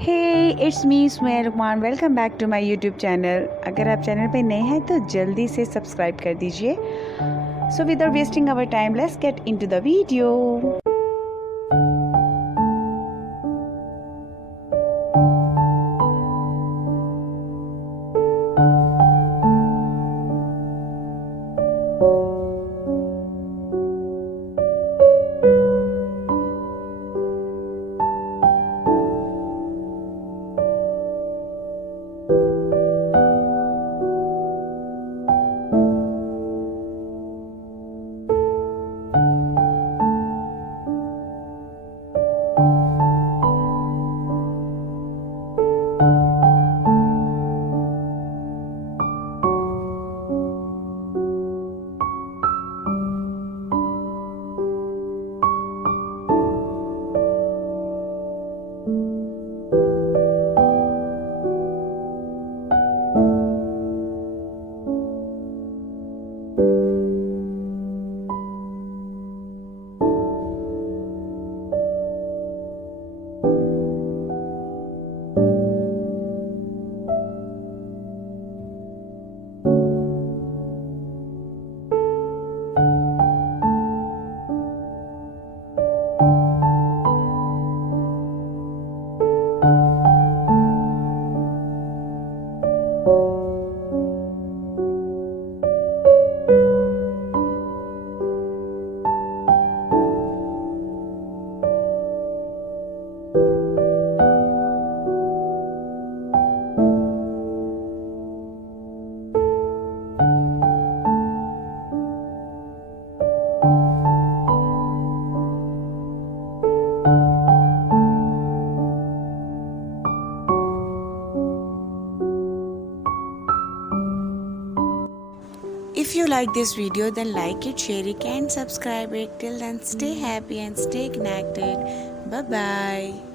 Hey it's me Sumaiya Rukhman. Welcome back to my YouTube channel. अगर आप channel पे नए हैं तो जल्दी से सब्सक्राइब कर दीजिए। So without wasting our time let's get into the video. If you like this video, then like it, share it and subscribe it. Till then, stay happy and stay connected. Bye bye.